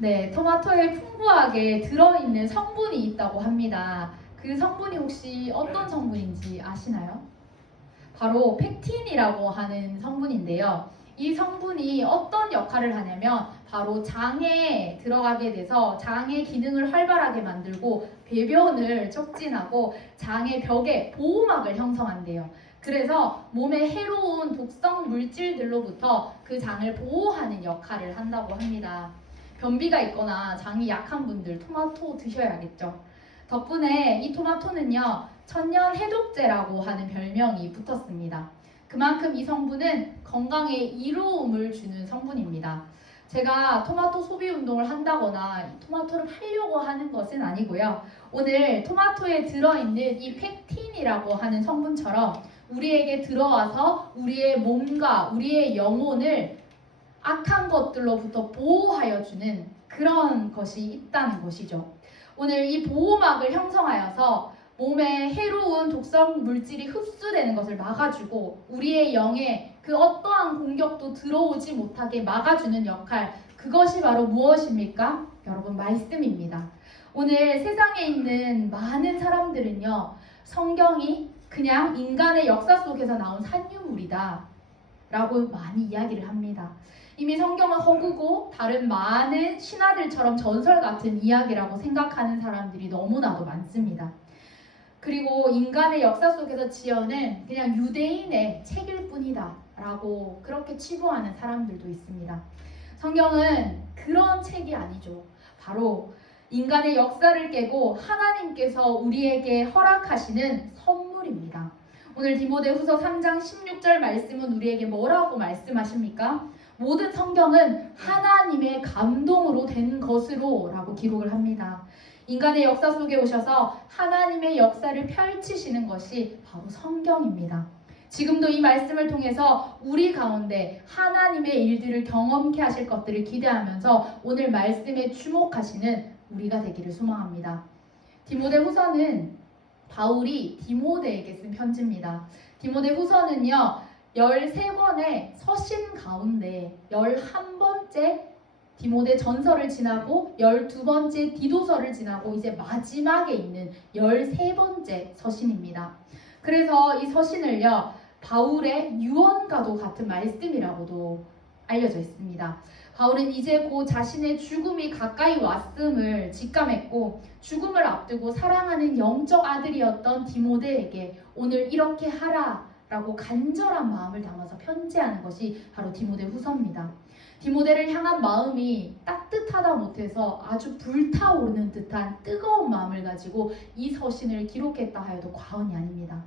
네, 토마토에 풍부하게 들어있는 성분이 있다고 합니다. 그 성분이 혹시 어떤 성분인지 아시나요? 바로 펙틴이라고 하는 성분인데요. 이 성분이 어떤 역할을 하냐면 바로 장에 들어가게 돼서 장의 기능을 활발하게 만들고 배변을 촉진하고 장의 벽에 보호막을 형성한대요. 그래서 몸에 해로운 독성 물질들로부터 그 장을 보호하는 역할을 한다고 합니다. 변비가 있거나 장이 약한 분들 토마토 드셔야겠죠. 덕분에 이 토마토는요, 천연 해독제라고 하는 별명이 붙었습니다. 그만큼 이 성분은 건강에 이로움을 주는 성분입니다. 제가 토마토 소비 운동을 한다거나 토마토를 팔려고 하는 것은 아니고요. 오늘 토마토에 들어있는 이 펙틴이라고 하는 성분처럼 우리에게 들어와서 우리의 몸과 우리의 영혼을 악한 것들로부터 보호하여 주는 그런 것이 있다는 것이죠. 오늘 이 보호막을 형성하여서 몸에 해로운 독성 물질이 흡수되는 것을 막아주고 우리의 영에 그 어떠한 공격도 들어오지 못하게 막아주는 역할, 그것이 바로 무엇입니까? 여러분, 말씀입니다. 오늘 세상에 있는 많은 사람들은요, 성경이 그냥 인간의 역사 속에서 나온 산유물이다 라고 많이 이야기를 합니다. 이미 성경은 허구고 다른 많은 신화들처럼 전설 같은 이야기라고 생각하는 사람들이 너무나도 많습니다. 그리고 인간의 역사 속에서 지어낸 그냥 유대인의 책일 뿐이다 라고 그렇게 치부하는 사람들도 있습니다. 성경은 그런 책이 아니죠. 바로 인간의 역사를 깨고 하나님께서 우리에게 허락하시는 선물입니다. 오늘 디모데후서 3장 16절 말씀은 우리에게 뭐라고 말씀하십니까? 모든 성경은 하나님의 감동으로 된 것으로 라고 기록을 합니다. 인간의 역사 속에 오셔서 하나님의 역사를 펼치시는 것이 바로 성경입니다. 지금도 이 말씀을 통해서 우리 가운데 하나님의 일들을 경험케 하실 것들을 기대하면서 오늘 말씀에 주목하시는 우리가 되기를 소망합니다. 디모데후서는 바울이 디모데에게 쓴 편지입니다. 디모데후서는요, 13권의 서신 가운데 11번째 디모데 전서를 지나고 12번째 디도서를 지나고 이제 마지막에 있는 13번째 서신입니다. 그래서 이 서신을요, 바울의 유언과도 같은 말씀이라고도 알려져 있습니다. 바울은 이제 곧 자신의 죽음이 가까이 왔음을 직감했고 죽음을 앞두고 사랑하는 영적 아들이었던 디모데에게 오늘 이렇게 하라 라고 간절한 마음을 담아서 편지하는 것이 바로 디모데후서입니다. 디모데를 향한 마음이 따뜻하다 못해서 아주 불타오르는 듯한 뜨거운 마음을 가지고 이 서신을 기록했다 하여도 과언이 아닙니다.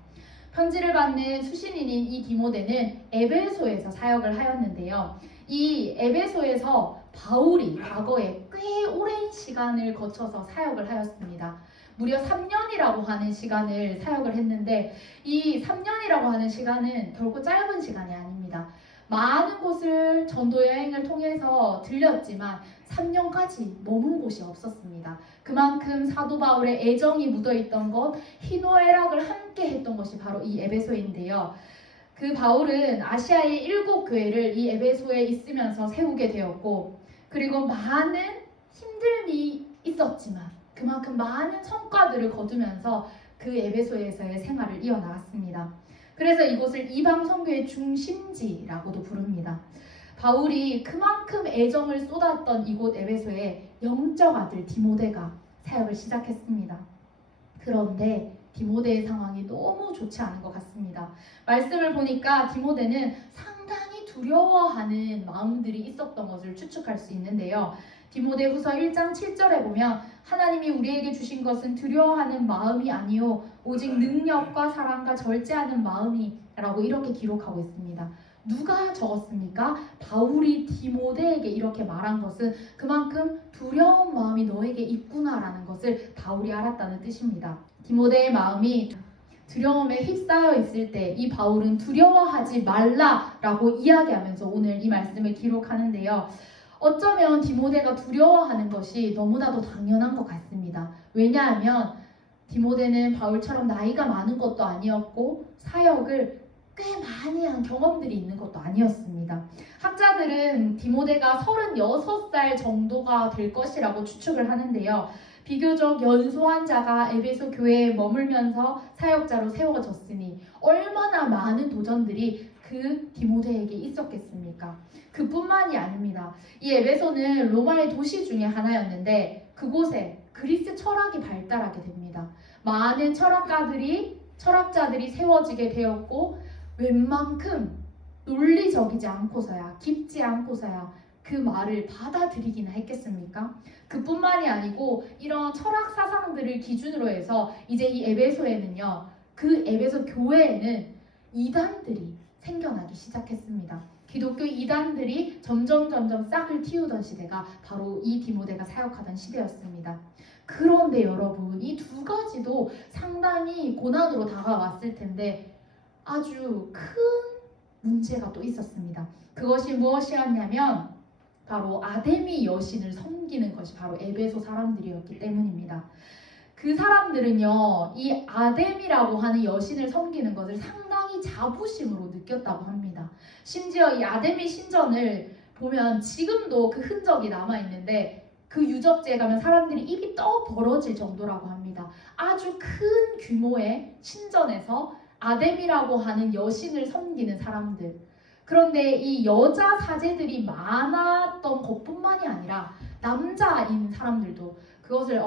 편지를 받는 수신인인 이 디모데는 에베소에서 사역을 하였는데요. 이 에베소에서 바울이 과거에 꽤 오랜 시간을 거쳐서 사역을 하였습니다. 무려 3년이라고 하는 시간을 사역을 했는데 이 3년이라고 하는 시간은 결코 짧은 시간이 아닙니다. 많은 곳을 전도 여행을 통해서 들렸지만 3년까지 머문 곳이 없었습니다. 그만큼 사도 바울의 애정이 묻어있던 것, 희노애락을 함께 했던 것이 바로 이 에베소인데요. 그 바울은 아시아의 7교회를 이 에베소에 있으면서 세우게 되었고, 그리고 많은 힘듦이 있었지만 그만큼 많은 성과들을 거두면서 그 에베소에서의 생활을 이어나갔습니다. 그래서 이곳을 이방 선교의 중심지라고도 부릅니다. 바울이 그만큼 애정을 쏟았던 이곳 에베소에 영적 아들 디모데가 사역을 시작했습니다. 그런데 디모데의 상황이 너무 좋지 않은 것 같습니다. 말씀을 보니까 디모데는 상당히 두려워하는 마음들이 있었던 것을 추측할 수 있는데요. 디모데후서 1장 7절에 보면 하나님이 우리에게 주신 것은 두려워하는 마음이 아니요 오직 능력과 사랑과 절제하는 마음이라고 이렇게 기록하고 있습니다. 누가 적었습니까? 바울이 디모데에게 이렇게 말한 것은 그만큼 두려운 마음이 너에게 있구나라는 것을 바울이 알았다는 뜻입니다. 디모데의 마음이 두려움에 휩싸여 있을 때 이 바울은 두려워하지 말라라고 이야기하면서 오늘 이 말씀을 기록하는데요. 어쩌면 디모데가 두려워하는 것이 너무나도 당연한 것 같습니다. 왜냐하면 디모데는 바울처럼 나이가 많은 것도 아니었고 사역을 꽤 많이 한 경험들이 있는 것도 아니었습니다. 학자들은 디모데가 36살 정도가 될 것이라고 추측을 하는데요. 비교적 연소한 자가 에베소 교회에 머물면서 사역자로 세워졌으니 얼마나 많은 도전들이 그 디모데에게 있었겠습니까? 그뿐만이 아닙니다. 이 에베소는 로마의 도시 중에 하나였는데 그곳에 그리스 철학이 발달하게 됩니다. 많은 철학자들이 세워지게 되었고 웬만큼 논리적이지 않고서야 깊지 않고서야 그 말을 받아들이기나 했겠습니까? 그뿐만이 아니고 이런 철학 사상들을 기준으로 해서 이제 이 에베소에는요, 그 에베소 교회에는 이단들이 생겨나기 시작했습니다. 기독교 이단들이 점점 싹을 틔우던 시대가 바로 이 디모데가 사역하던 시대였습니다. 그런데 여러분, 이 두 가지도 상당히 고난으로 다가왔을 텐데 아주 큰 문제가 또 있었습니다. 그것이 무엇이었냐면 바로 아데미 여신을 섬기는 것이 바로 에베소 사람들이었기 때문입니다. 그 사람들은요, 이 아데미라고 하는 여신을 섬기는 것을 상당히 자부심으로 느꼈다고 합니다. 심지어 이 아데미 신전을 보면 지금도 그 흔적이 남아있는데 그 유적지에 가면 사람들이 입이 떠 벌어질 정도라고 합니다. 아주 큰 규모의 신전에서 아데미라고 하는 여신을 섬기는 사람들. 그런데 이 여자 사제들이 많았던 것뿐만이 아니라 남자인 사람들도 그것을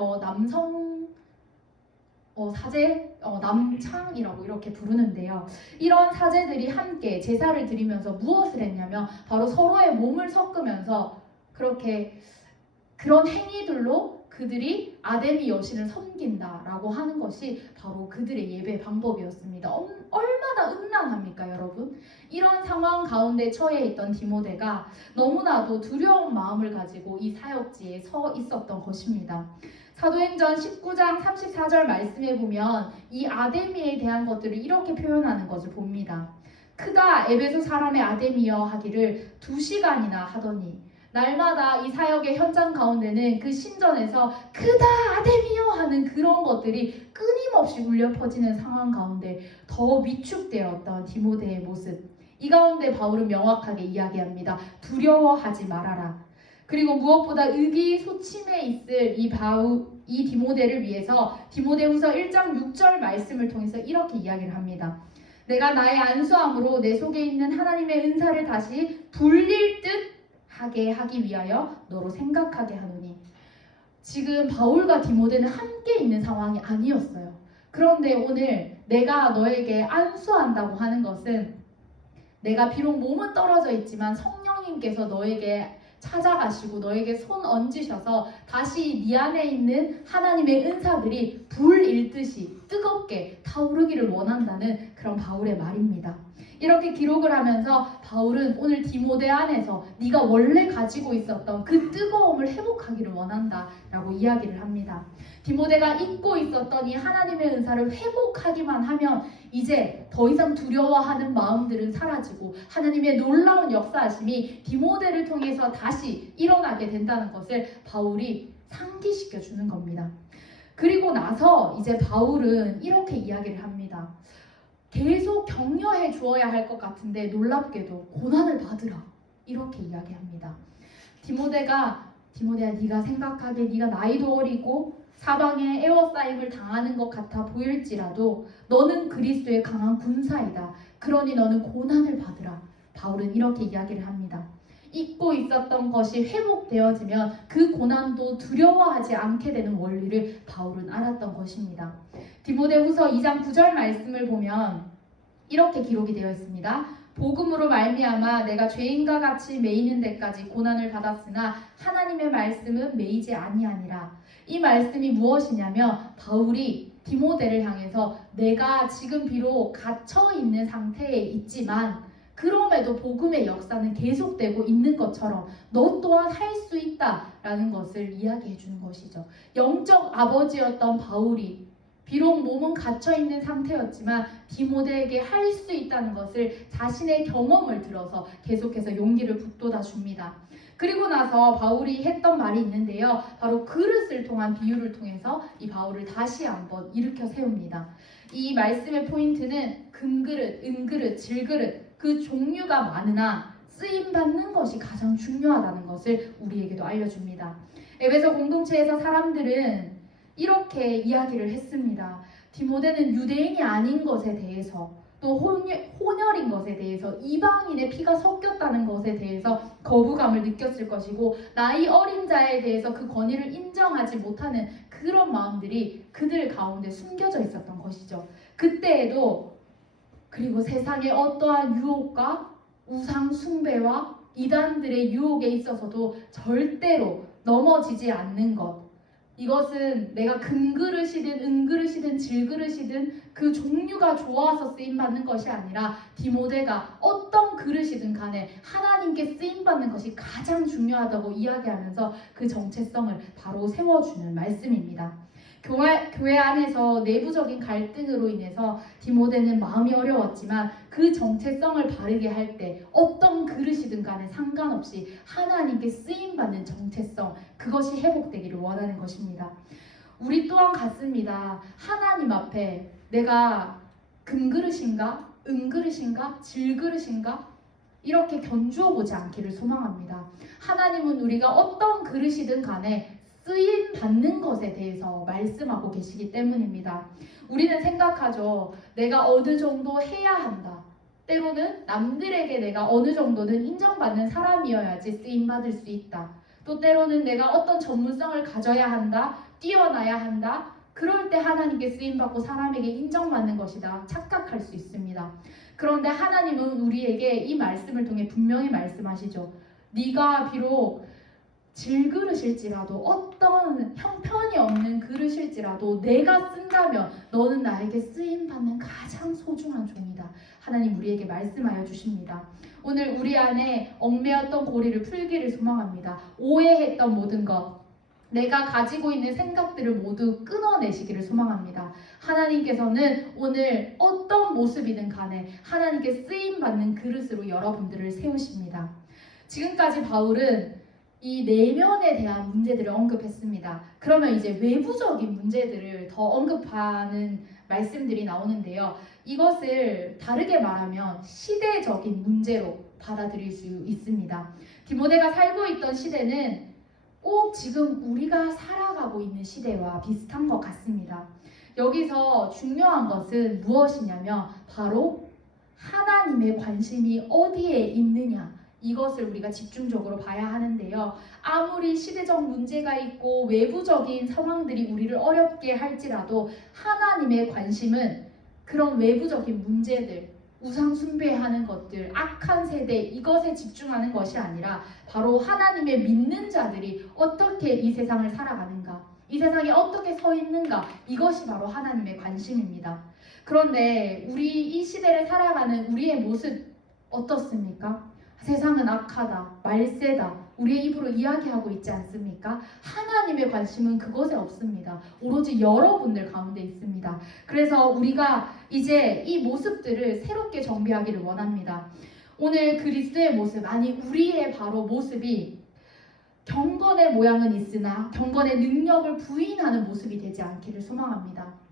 사제, 남창이라고 이렇게 부르는데요. 이런 사제들이 함께 제사를 드리면서 무엇을 했냐면 바로 서로의 몸을 섞으면서 그런 행위들로 그들이 아데미 여신을 섬긴다라고 하는 것이 바로 그들의 예배 방법이었습니다. 얼마나 음란합니까, 여러분? 이런 상황 가운데 처해 있던 디모데가 너무나도 두려운 마음을 가지고 이 사역지에 서 있었던 것입니다. 사도행전 19장 34절 말씀에 보면 이 아데미에 대한 것들을 이렇게 표현하는 것을 봅니다. 크다 에베소 사람의 아데미여 하기를 2시간이나 하더니 날마다 이 사역의 현장 가운데는 그 신전에서 크다 아데미여 하는 그런 것들이 끊임없이 울려 퍼지는 상황 가운데 더 위축되었던 디모데의 모습. 이 가운데 바울은 명확하게 이야기합니다. 두려워하지 말아라. 그리고 무엇보다 의기소침해 있을 이 디모데를 위해서 디모데후서 1장 6절 말씀을 통해서 이렇게 이야기를 합니다. 내가 나의 안수함으로 내 속에 있는 하나님의 은사를 다시 불릴 듯 하게 하기 위하여 너로 생각하게 하노니. 지금 바울과 디모데는 함께 있는 상황이 아니었어요. 그런데 오늘 내가 너에게 안수한다고 하는 것은 내가 비록 몸은 떨어져 있지만 성령님께서 너에게 찾아가시고 너에게 손 얹으셔서 다시 네 안에 있는 하나님의 은사들이 불 일듯이 뜨겁게 타오르기를 원한다는 그런 바울의 말입니다. 이렇게 기록을 하면서 바울은 오늘 디모데 안에서 네가 원래 가지고 있었던 그 뜨거움을 회복하기를 원한다라고 이야기를 합니다. 디모데가 잊고 있었던 이 하나님의 은사를 회복하기만 하면 이제 더 이상 두려워하는 마음들은 사라지고 하나님의 놀라운 역사하심이 디모데를 통해서 다시 일어나게 된다는 것을 바울이 상기시켜 주는 겁니다. 그리고 나서 이제 바울은 이렇게 이야기를 합니다. 계속 격려해 주어야 할 것 같은데 놀랍게도 고난을 받으라 이렇게 이야기합니다. 디모데야 네가 생각하기에 네가 나이도 어리고 사방에 에워싸임을 당하는 것 같아 보일지라도 너는 그리스도의 강한 군사이다. 그러니 너는 고난을 받으라. 바울은 이렇게 이야기를 합니다. 잊고 있었던 것이 회복되어지면 그 고난도 두려워하지 않게 되는 원리를 바울은 알았던 것입니다. 디모데후서 2장 9절 말씀을 보면 이렇게 기록이 되어 있습니다. 복음으로 말미암아 내가 죄인과 같이 매이는 데까지 고난을 받았으나 하나님의 말씀은 매이지 아니하니라. 이 말씀이 무엇이냐면 바울이 디모데를 향해서 내가 지금 비록 갇혀 있는 상태에 있지만 그럼에도 복음의 역사는 계속되고 있는 것처럼 너 또한 할 수 있다라는 것을 이야기해 주는 것이죠. 영적 아버지였던 바울이 비록 몸은 갇혀있는 상태였지만 디모데에게 할 수 있다는 것을 자신의 경험을 들어서 계속해서 용기를 북돋아 줍니다. 그리고 나서 바울이 했던 말이 있는데요. 바로 그릇을 통한 비유를 통해서 이 바울을 다시 한번 일으켜 세웁니다. 이 말씀의 포인트는 금그릇, 은그릇, 질그릇 그 종류가 많으나 쓰임받는 것이 가장 중요하다는 것을 우리에게도 알려줍니다. 에베소 공동체에서 사람들은 이렇게 이야기를 했습니다. 디모데는 유대인이 아닌 것에 대해서, 또 혼혈인 것에 대해서, 이방인의 피가 섞였다는 것에 대해서 거부감을 느꼈을 것이고, 나이 어린 자에 대해서 그 권위를 인정하지 못하는 그런 마음들이 그들 가운데 숨겨져 있었던 것이죠. 그때에도, 그리고 세상의 어떠한 유혹과 우상 숭배와 이단들의 유혹에 있어서도 절대로 넘어지지 않는 것, 이것은 내가 금그릇이든 은그릇이든 질그릇이든 그 종류가 좋아서 쓰임받는 것이 아니라 디모데가 어떤 그릇이든 간에 하나님께 쓰임받는 것이 가장 중요하다고 이야기하면서 그 정체성을 바로 세워주는 말씀입니다. 교회 안에서 내부적인 갈등으로 인해서 디모데는 마음이 어려웠지만 그 정체성을 바르게 할 때 어떤 그릇이든 간에 상관없이 하나님께 쓰임받는 정체성, 그것이 회복되기를 원하는 것입니다. 우리 또한 같습니다. 하나님 앞에 내가 금그릇인가, 은그릇인가, 질그릇인가 이렇게 견주어 보지 않기를 소망합니다. 하나님은 우리가 어떤 그릇이든 간에 쓰임 받는 것에 대해서 말씀하고 계시기 때문입니다. 우리는 생각하죠. 내가 어느 정도 해야 한다. 때로는 남들에게 내가 어느 정도는 인정받는 사람이어야지 쓰임 받을 수 있다. 또 때로는 내가 어떤 전문성을 가져야 한다. 뛰어나야 한다. 그럴 때 하나님께 쓰임 받고 사람에게 인정받는 것이다. 착각할 수 있습니다. 그런데 하나님은 우리에게 이 말씀을 통해 분명히 말씀하시죠. 네가 비록 질그릇일지라도 어떤 형편이 없는 그릇일지라도 내가 쓴다면 너는 나에게 쓰임받는 가장 소중한 종이다. 하나님 우리에게 말씀하여 주십니다. 오늘 우리 안에 얽매였던 고리를 풀기를 소망합니다. 오해했던 모든 것, 내가 가지고 있는 생각들을 모두 끊어내시기를 소망합니다. 하나님께서는 오늘 어떤 모습이든 간에 하나님께 쓰임받는 그릇으로 여러분들을 세우십니다. 지금까지 바울은 이 내면에 대한 문제들을 언급했습니다. 그러면 이제 외부적인 문제들을 더 언급하는 말씀들이 나오는데요. 이것을 다르게 말하면 시대적인 문제로 받아들일 수 있습니다. 디모데가 살고 있던 시대는 꼭 지금 우리가 살아가고 있는 시대와 비슷한 것 같습니다. 여기서 중요한 것은 무엇이냐면 바로 하나님의 관심이 어디에 있느냐, 이것을 우리가 집중적으로 봐야 하는데요. 아무리 시대적 문제가 있고 외부적인 상황들이 우리를 어렵게 할지라도 하나님의 관심은 그런 외부적인 문제들, 우상 숭배하는 것들, 악한 세대, 이것에 집중하는 것이 아니라 바로 하나님의 믿는 자들이 어떻게 이 세상을 살아가는가, 이 세상에 어떻게 서 있는가, 이것이 바로 하나님의 관심입니다. 그런데 우리 이 시대를 살아가는 우리의 모습 어떻습니까? 세상은 악하다, 말세다, 우리의 입으로 이야기하고 있지 않습니까? 하나님의 관심은 그것에 없습니다. 오로지 여러분들 가운데 있습니다. 그래서 우리가 이제 이 모습들을 새롭게 정비하기를 원합니다. 오늘 그리스도의 모습, 아니 우리의 바로 모습이 경건의 모양은 있으나 경건의 능력을 부인하는 모습이 되지 않기를 소망합니다.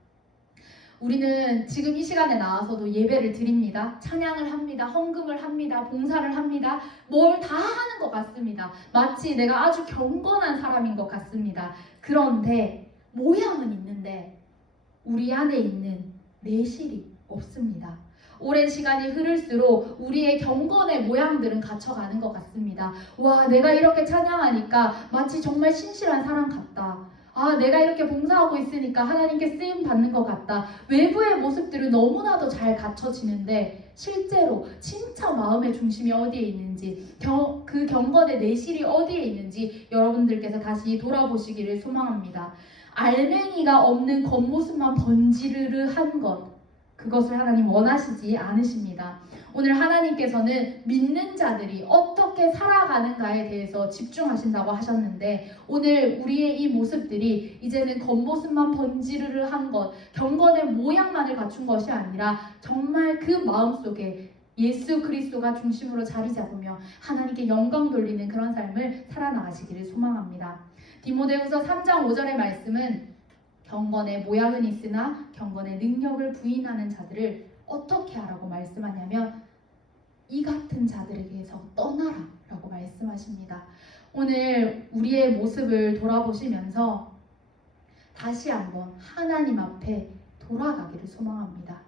우리는 지금 이 시간에 나와서도 예배를 드립니다. 찬양을 합니다. 헌금을 합니다. 봉사를 합니다. 뭘 다 하는 것 같습니다. 마치 내가 아주 경건한 사람인 것 같습니다. 그런데 모양은 있는데 우리 안에 있는 내실이 없습니다. 오랜 시간이 흐를수록 우리의 경건의 모양들은 갖춰가는 것 같습니다. 와, 내가 이렇게 찬양하니까 마치 정말 신실한 사람 같다. 아, 내가 이렇게 봉사하고 있으니까 하나님께 쓰임 받는 것 같다. 외부의 모습들은 너무나도 잘 갖춰지는데 실제로 진짜 마음의 중심이 어디에 있는지, 그 경건의 내실이 어디에 있는지 여러분들께서 다시 돌아보시기를 소망합니다. 알맹이가 없는 겉모습만 번지르르한 것, 그것을 하나님 원하시지 않으십니다. 오늘 하나님께서는 믿는 자들이 어떻게 살아가는가에 대해서 집중하신다고 하셨는데, 오늘 우리의 이 모습들이 이제는 겉모습만 번지르르한 것, 경건의 모양만을 갖춘 것이 아니라 정말 그 마음속에 예수 그리스도가 중심으로 자리 잡으며 하나님께 영광 돌리는 그런 삶을 살아나가시기를 소망합니다. 디모데후서 3장 5절의 말씀은 경건의 모양은 있으나 경건의 능력을 부인하는 자들을 어떻게 하라고 말씀하냐면 이 같은 자들에게서 떠나라 라고 말씀하십니다. 오늘 우리의 모습을 돌아보시면서 다시 한번 하나님 앞에 돌아가기를 소망합니다.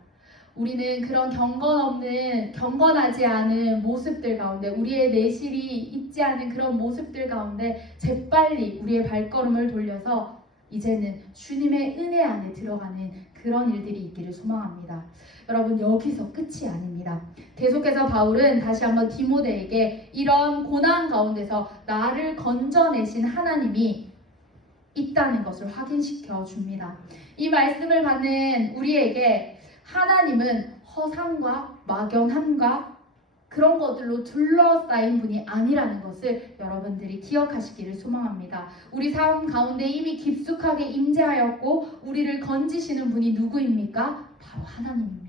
우리는 그런 경건하지 않은 모습들 가운데, 우리의 내실이 있지 않은 그런 모습들 가운데 재빨리 우리의 발걸음을 돌려서 이제는 주님의 은혜 안에 들어가는 그런 일들이 있기를 소망합니다. 여러분, 여기서 끝이 아닙니다. 계속해서 바울은 다시 한번 디모데에게 이런 고난 가운데서 나를 건져내신 하나님이 있다는 것을 확인시켜 줍니다. 이 말씀을 받는 우리에게 하나님은 허상과 막연함과 그런 것들로 둘러싸인 분이 아니라는 것을 여러분들이 기억하시기를 소망합니다. 우리 삶 가운데 이미 깊숙하게 임재하였고 우리를 건지시는 분이 누구입니까? 바로 하나님입니다.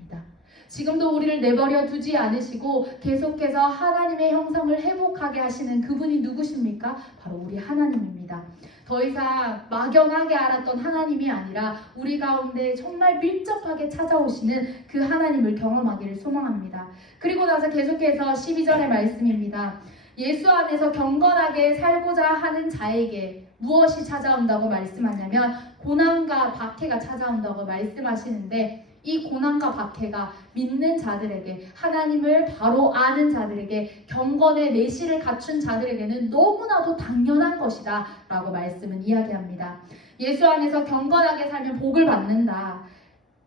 지금도 우리를 내버려 두지 않으시고 계속해서 하나님의 형상을 회복하게 하시는 그분이 누구십니까? 바로 우리 하나님입니다. 더 이상 막연하게 알았던 하나님이 아니라 우리 가운데 정말 밀접하게 찾아오시는 그 하나님을 경험하기를 소망합니다. 그리고 나서 계속해서 12절의 말씀입니다. 예수 안에서 경건하게 살고자 하는 자에게 무엇이 찾아온다고 말씀하냐면 고난과 박해가 찾아온다고 말씀하시는데, 이 고난과 박해가 믿는 자들에게, 하나님을 바로 아는 자들에게, 경건의 내실을 갖춘 자들에게는 너무나도 당연한 것이다 라고 말씀은 이야기합니다. 예수 안에서 경건하게 살면 복을 받는다,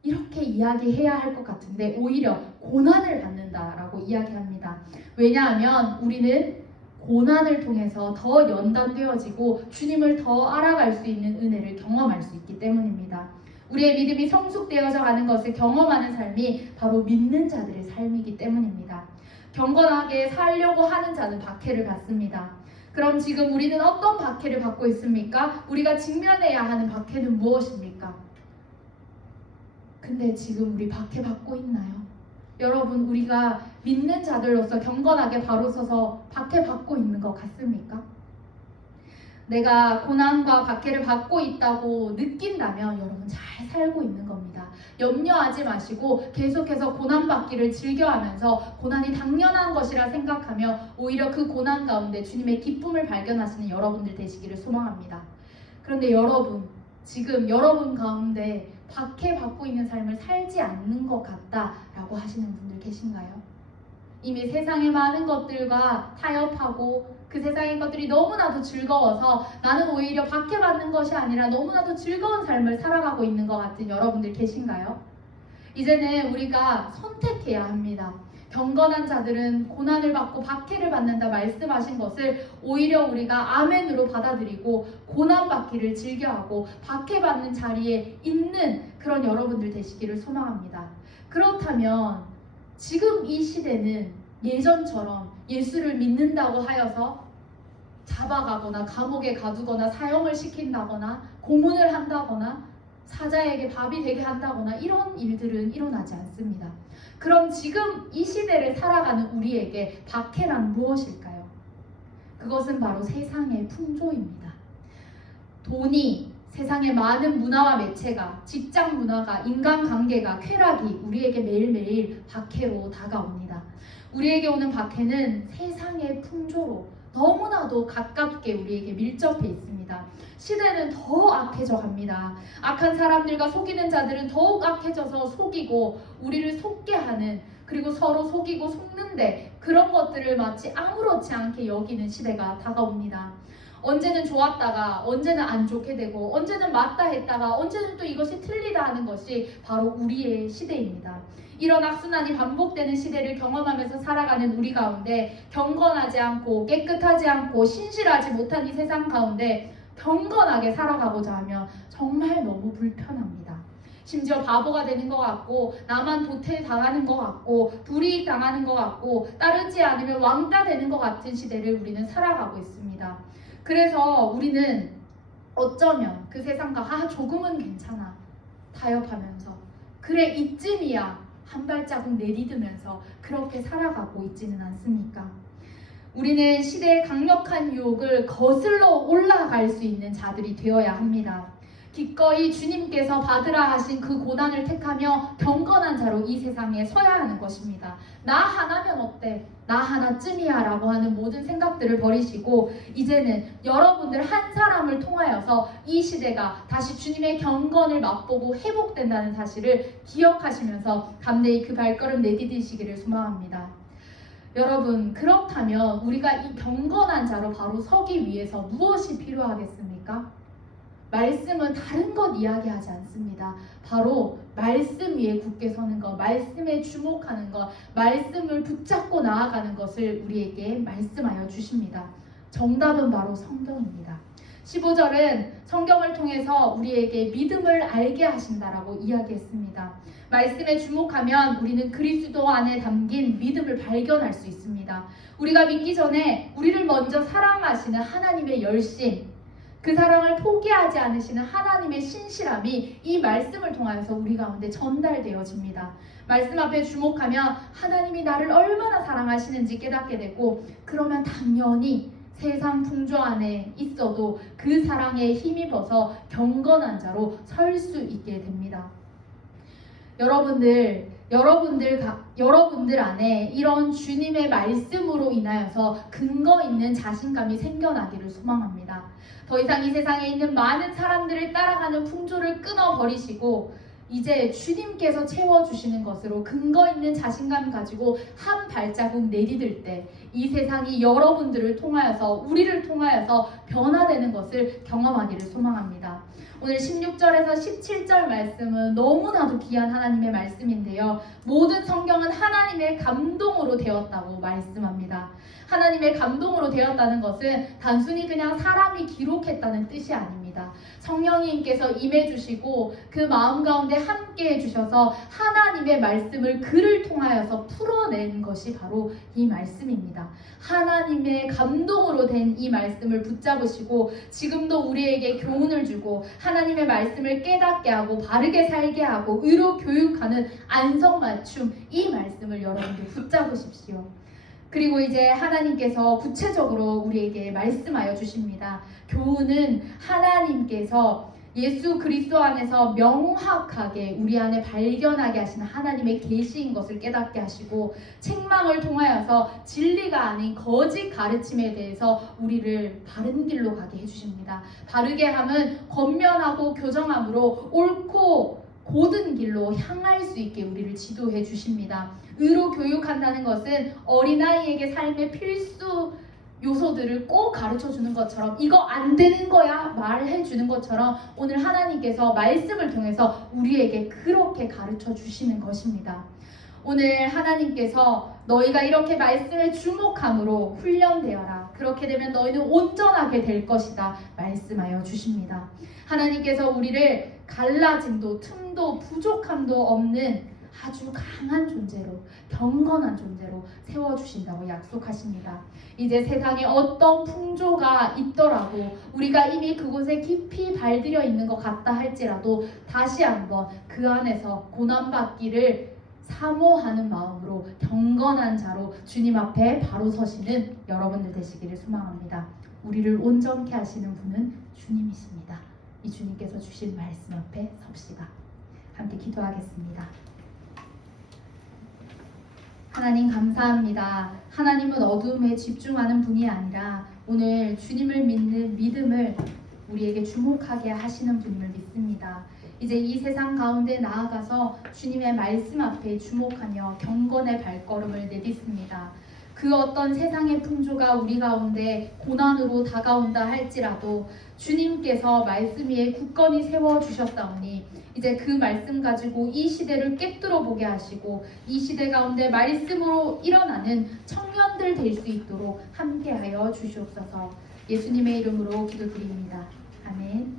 이렇게 이야기해야 할 것 같은데 오히려 고난을 받는다라고 이야기합니다. 왜냐하면 우리는 고난을 통해서 더 연단되어지고 주님을 더 알아갈 수 있는 은혜를 경험할 수 있기 때문입니다. 우리의 믿음이 성숙되어져 가는 것을 경험하는 삶이 바로 믿는 자들의 삶이기 때문입니다. 경건하게 살려고 하는 자는 박해를 받습니다. 그럼 지금 우리는 어떤 박해를 받고 있습니까? 우리가 직면해야 하는 박해는 무엇입니까? 근데 지금 우리 박해 받고 있나요? 여러분, 우리가 믿는 자들로서 경건하게 바로 서서 박해 받고 있는 것 같습니까? 내가 고난과 박해를 받고 있다고 느낀다면 여러분 잘 살고 있는 겁니다. 염려하지 마시고 계속해서 고난받기를 즐겨하면서 고난이 당연한 것이라 생각하며 오히려 그 고난 가운데 주님의 기쁨을 발견하시는 여러분들 되시기를 소망합니다. 그런데 여러분, 지금 여러분 가운데 박해받고 있는 삶을 살지 않는 것 같다라고 하시는 분들 계신가요? 이미 세상의 많은 것들과 타협하고 그 세상의 것들이 너무나도 즐거워서 나는 오히려 박해받는 것이 아니라 너무나도 즐거운 삶을 살아가고 있는 것 같은 여러분들 계신가요? 이제는 우리가 선택해야 합니다. 경건한 자들은 고난을 받고 박해를 받는다 말씀하신 것을 오히려 우리가 아멘으로 받아들이고 고난받기를 즐겨하고 박해받는 자리에 있는 그런 여러분들 되시기를 소망합니다. 그렇다면 지금 이 시대는 예전처럼 예수를 믿는다고 하여서 잡아가거나 감옥에 가두거나 사형을 시킨다거나 고문을 한다거나 사자에게 밥이 되게 한다거나 이런 일들은 일어나지 않습니다. 그럼 지금 이 시대를 살아가는 우리에게 박해란 무엇일까요? 그것은 바로 세상의 풍조입니다. 돈이, 세상의 많은 문화와 매체가, 직장 문화가, 인간관계가, 쾌락이 우리에게 매일매일 박해로 다가옵니다. 우리에게 오는 박해는 세상의 풍조로 너무나도 가깝게 우리에게 밀접해 있습니다. 시대는 더 악해져 갑니다. 악한 사람들과 속이는 자들은 더욱 악해져서 속이고 우리를 속게 하는, 그리고 서로 속이고 속는데 그런 것들을 마치 아무렇지 않게 여기는 시대가 다가옵니다. 언제는 좋았다가 언제는 안 좋게 되고 언제는 맞다 했다가 언제는 또 이것이 틀리다 하는 것이 바로 우리의 시대입니다. 이런 악순환이 반복되는 시대를 경험하면서 살아가는 우리 가운데 경건하지 않고 깨끗하지 않고 신실하지 못한 이 세상 가운데 경건하게 살아가고자 하면 정말 너무 불편합니다. 심지어 바보가 되는 것 같고 나만 도태당하는 것 같고 불이익 당하는 것 같고 따르지 않으면 왕따 되는 것 같은 시대를 우리는 살아가고 있습니다. 그래서 우리는 어쩌면 그 세상과 조금은 괜찮아 타협하면서 그래 이쯤이야 한 발자국 내디디면서 그렇게 살아가고 있지는 않습니까? 우리는 시대의 강력한 유혹을 거슬러 올라갈 수 있는 자들이 되어야 합니다. 기꺼이 주님께서 받으라 하신 그 고난을 택하며 경건한 자로 이 세상에 서야 하는 것입니다. 나 하나면 어때? 나 하나쯤이야 라고 하는 모든 생각들을 버리시고 이제는 여러분들 한 사람을 통하여서 이 시대가 다시 주님의 경건을 맛보고 회복된다는 사실을 기억하시면서 담대히 그 발걸음 내디디시기를 소망합니다. 여러분, 그렇다면 우리가 이 경건한 자로 바로 서기 위해서 무엇이 필요하겠습니까? 말씀은 다른 것 이야기하지 않습니다. 바로 말씀 위에 굳게 서는 것, 말씀에 주목하는 것, 말씀을 붙잡고 나아가는 것을 우리에게 말씀하여 주십니다. 정답은 바로 성경입니다. 15절은 성경을 통해서 우리에게 믿음을 알게 하신다라고 이야기했습니다. 말씀에 주목하면 우리는 그리스도 안에 담긴 믿음을 발견할 수 있습니다. 우리가 믿기 전에 우리를 먼저 사랑하시는 하나님의 열심, 그 사랑을 포기하지 않으시는 하나님의 신실함이 이 말씀을 통하여서 우리 가운데 전달되어집니다. 말씀 앞에 주목하면 하나님이 나를 얼마나 사랑하시는지 깨닫게 되고, 그러면 당연히 세상 풍조 안에 있어도 그 사랑에 힘입어서 경건한 자로 설 수 있게 됩니다. 여러분들 안에 이런 주님의 말씀으로 인하여서 근거 있는 자신감이 생겨나기를 소망합니다. 더 이상 이 세상에 있는 많은 사람들을 따라가는 풍조를 끊어버리시고 이제 주님께서 채워주시는 것으로 근거 있는 자신감 가지고 한 발자국 내디딜 때 이 세상이 여러분들을 통하여서, 우리를 통하여서 변화되는 것을 경험하기를 소망합니다. 오늘 16절에서 17절 말씀은 너무나도 귀한 하나님의 말씀인데요. 모든 성경은 하나님의 감동으로 되었다고 말씀합니다. 하나님의 감동으로 되었다는 것은 단순히 그냥 사람이 기록했다는 뜻이 아닙니다. 성령님께서 임해주시고 그 마음 가운데 함께 해주셔서 하나님의 말씀을 글을 통하여서 풀어낸 것이 바로 이 말씀입니다. 하나님의 감동으로 된 이 말씀을 붙잡으시고 지금도 우리에게 교훈을 주고 하나님의 말씀을 깨닫게 하고 바르게 살게 하고 의로 교육하는 안성맞춤, 이 말씀을 여러분들 붙잡으십시오. 그리고 이제 하나님께서 구체적으로 우리에게 말씀하여 주십니다. 교훈은 하나님께서 예수 그리스도 안에서 명확하게 우리 안에 발견하게 하시는 하나님의 계시인 것을 깨닫게 하시고, 책망을 통하여서 진리가 아닌 거짓 가르침에 대해서 우리를 바른 길로 가게 해주십니다. 바르게 함은 권면하고 교정함으로 옳고 고든 길로 향할 수 있게 우리를 지도해 주십니다. 의로 교육한다는 것은 어린아이에게 삶의 필수 요소들을 꼭 가르쳐주는 것처럼, 이거 안 되는 거야 말해주는 것처럼 오늘 하나님께서 말씀을 통해서 우리에게 그렇게 가르쳐 주시는 것입니다. 오늘 하나님께서 너희가 이렇게 말씀에 주목함으로 훈련되어라, 그렇게 되면 너희는 온전하게 될 것이다 말씀하여 주십니다. 하나님께서 우리를 갈라짐도 틈도 부족함도 없는 아주 강한 존재로, 경건한 존재로 세워주신다고 약속하십니다. 이제 세상에 어떤 풍조가 있더라도 우리가 이미 그곳에 깊이 발들여 있는 것 같다 할지라도 다시 한번 그 안에서 고난받기를 사모하는 마음으로 경건한 자로 주님 앞에 바로 서시는 여러분들 되시기를 소망합니다. 우리를 온전케 하시는 분은 주님이십니다. 이 주님께서 주신 말씀 앞에 섭시다. 함께 기도하겠습니다. 하나님 감사합니다. 하나님은 어두움에 집중하는 분이 아니라 오늘 주님을 믿는 믿음을 우리에게 주목하게 하시는 분임을 믿습니다. 이제 이 세상 가운데 나아가서 주님의 말씀 앞에 주목하며 경건의 발걸음을 내딛습니다. 그 어떤 세상의 풍조가 우리 가운데 고난으로 다가온다 할지라도 주님께서 말씀 위에 굳건히 세워주셨사오니 이제 그 말씀 가지고 이 시대를 꿰뚫어 보게 하시고 이 시대 가운데 말씀으로 일어나는 청년들 될 수 있도록 함께하여 주시옵소서. 예수님의 이름으로 기도드립니다. 아멘.